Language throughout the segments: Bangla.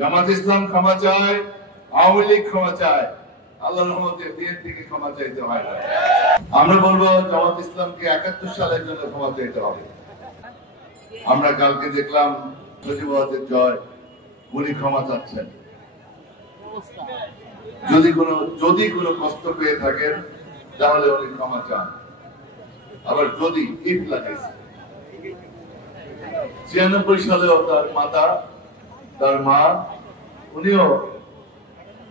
জামাত ইসলাম ক্ষমা চায়, আওয়ামী লীগ ক্ষমা চায়, আল্লাহর রহমতে বিএনপিকে ক্ষমা চাইতে হয় না। আমরা বলবো জামাত ইসলামকে ৭১ সালের জন্য ক্ষমা চাইতে হবে। আমরা কালকে দেখলাম সজীবদের জয়, উনি ক্ষমা চাচ্ছেন। যদি কোনো কষ্ট পেয়ে থাকেন তাহলে উনি ক্ষমা চান। আবার যদি ইট লাগাইছে ৯৬ সালেও তার মা উনিও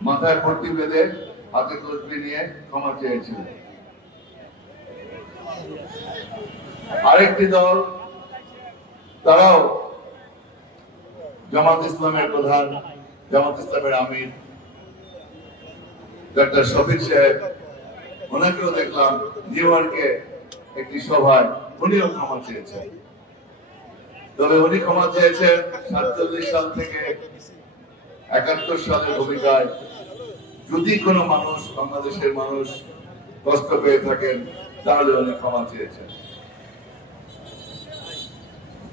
মাথায় পট্টি বেঁধে হাতে তসবি নিয়ে ক্ষমা চেয়েছিলেন। আরেকটি দল, তারাও জামাত ইসলামের প্রধান, জামাত ইসলামের আমির ডক্টর শফিক সাহেব, ওনাকেও দেখলাম নিউ ইয়র্কে একটি সভায় উনিও ক্ষমা চেয়েছেন। তবে উনি ক্ষমা চেয়েছেন ৪৭ সাল থেকে ৭১ সালের ভূমিকায় যদি কোনো মানুষ, বাংলাদেশের মানুষ কষ্ট পেয়ে থাকেন তাহলে উনি ক্ষমা চেয়েছেন।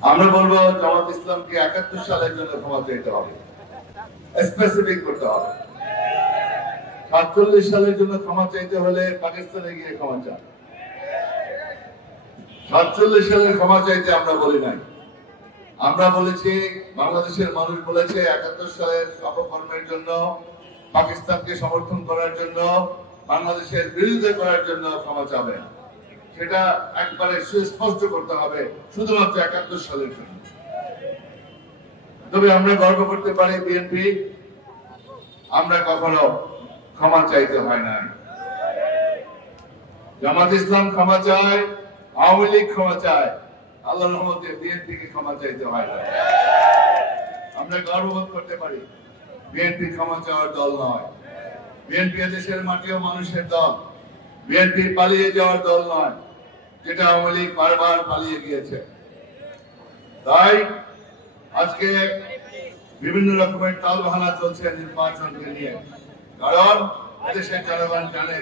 আমরা বলবো জামাত ইসলামকে ৭১ সালের জন্য ক্ষমা চাইতে হবে, স্পেসিফিক করতে হবে। ৪৭ সালের জন্য ক্ষমা চাইতে হলে পাকিস্তানে গিয়ে ক্ষমা চান। ৪৭ সালের ক্ষমা চাইতে আমরা বলি নাই, আমরা বলেছি, বাংলাদেশের মানুষ বলেছে ৭১ সালের অপকর্মের জন্য, পাকিস্তানকে সমর্থন করার জন্য, বাংলাদেশের বিরোধিতা করার জন্য ক্ষমা চাবেন। সেটা একবারে সুস্পষ্ট করতে হবে, শুধুমাত্র ৭১ সালের জন্য। তবে আমরা গর্ব করতে পারি বিএনপি, আমরা কখনো ক্ষমা চাইতে হয় না। জামাত ইসলাম ক্ষমা চায়, আওয়ামী লীগ ক্ষমা চায়, আল্লাহর রহমতে বিএনপিকে ক্ষমা চাইতে হয় না। আমরা গর্ববোধ করতে পারি বিএনপি ক্ষমা চাওয়ার দল নয়। বিএনপি দেশের মাটি ও মানুষের দল। বিএনপি পালিয়ে যাওয়ার দল নয়, যেটা আওয়ামী লীগ বারবার পালিয়ে গিয়েছে। তাই আজকে বিভিন্ন রকমের টালবাহানা চলছে নির্বাচনকে নিয়ে, কারণ দেশের জনগণ জানে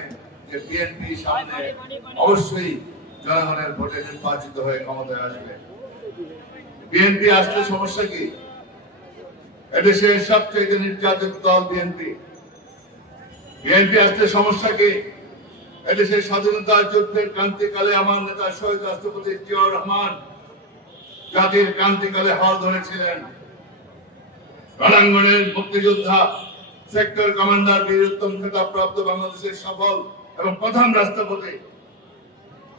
যে বিএনপি সামনে অবশ্যই জনগণের ভোটে নির্বাচিত হয়ে ক্ষমতায় আসবে। বিএনপি আসলে সমস্যা কি? এদেশের সবচেয়ে নির্যাতিত দল বিএনপি। বিএনপি আসলে সমস্যা কি? এদেশের স্বাধীনতা যুদ্ধের ক্রান্তিকালে আমার নেতা শহীদ রাষ্ট্রপতি জিয়াউর রহমান জাতির ক্রান্তিকালে হাল ধরেছিলেন। রণাঙ্গনের মুক্তিযোদ্ধা, সেক্টর কমান্ডার, বীরোত্তম খেতাবপ্রাপ্ত বাংলাদেশের সফল এবং প্রধান রাষ্ট্রপতি।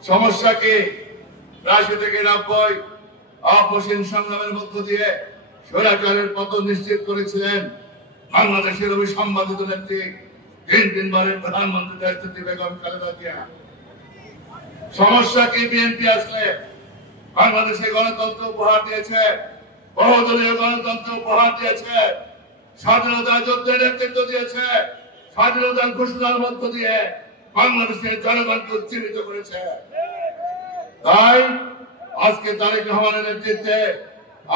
সমস্যা কি? ৮২ থেকে ৯০ অপসীম সংগ্রামের মধ্য দিয়ে স্বৈরাচারের পতন নিশ্চিত করেছিলেন বাংলাদেশের অবিসম্বাদিত নেত্রী, তিনবারের প্রধানমন্ত্রী দেশনেত্রী বেগম খালেদা জিয়া। সমস্যা কি? বিএনপি আসলে বাংলাদেশে গণতন্ত্র উপহার দিয়েছে, বহুদলীয় গণতন্ত্র উপহার দিয়েছে, স্বাধীনতা যুদ্ধের নেতৃত্ব দিয়েছে, স্বাধীনতার ঘোষণার মধ্য দিয়ে বাংলাদেশের জনগণকে উজ্জীবিত করেছে। তাই আজকে তারেক রহমানের নেতৃত্বে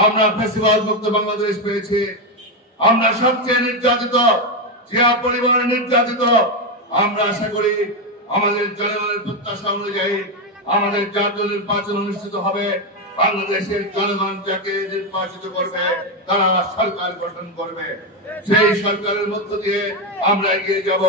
আমরা ফ্যাসিবাদ মুক্ত বাংলাদেশ পেয়েছি। আমরা সবচেয়ে নির্যাতিত, জিয়া পরিবারের নির্যাতিত। আমরা আশা করি আমাদের জনগণের প্রত্যাশা অনুযায়ী আমাদের জাতীয় নির্বাচন অনুষ্ঠিত হবে। বাংলাদেশের জনগণ যাকে নির্বাচিত করবে তারা সরকার গঠন করবে। সেই সরকারের মধ্য দিয়ে আমরা এগিয়ে যাব।